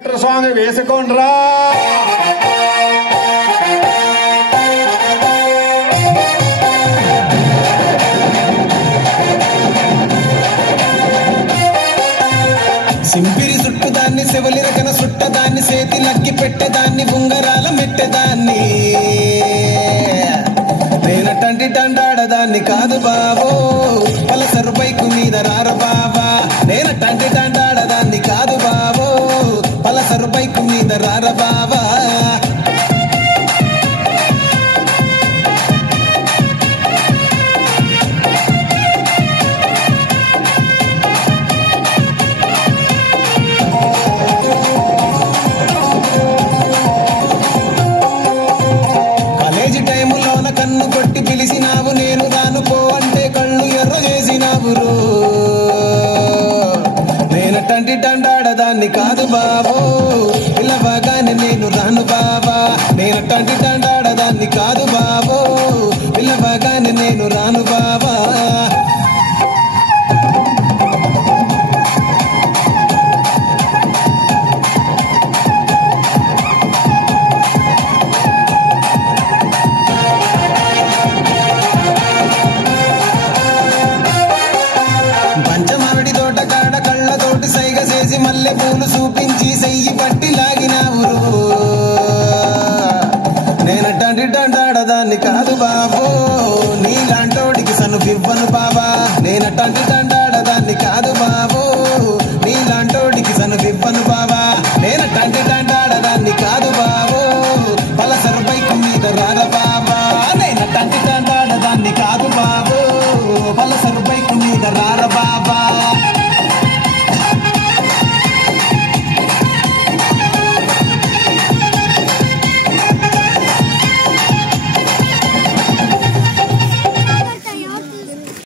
స్వామి వేసుకోండ్రా సింపిరి చుట్టుదాన్ని శివలి రకన చుట్టదాన్ని చేతి లక్కి పెట్టేదాన్ని ఉంగరాల మెట్టేదాన్ని నేనటంటి టండాడదాన్ని కాదు బాబో పలసరు బైకు మీద రార బాబా నేనటంటి టండాడదాన్ని కాదు బాబో పలసరు బైకు మీద రార బాబా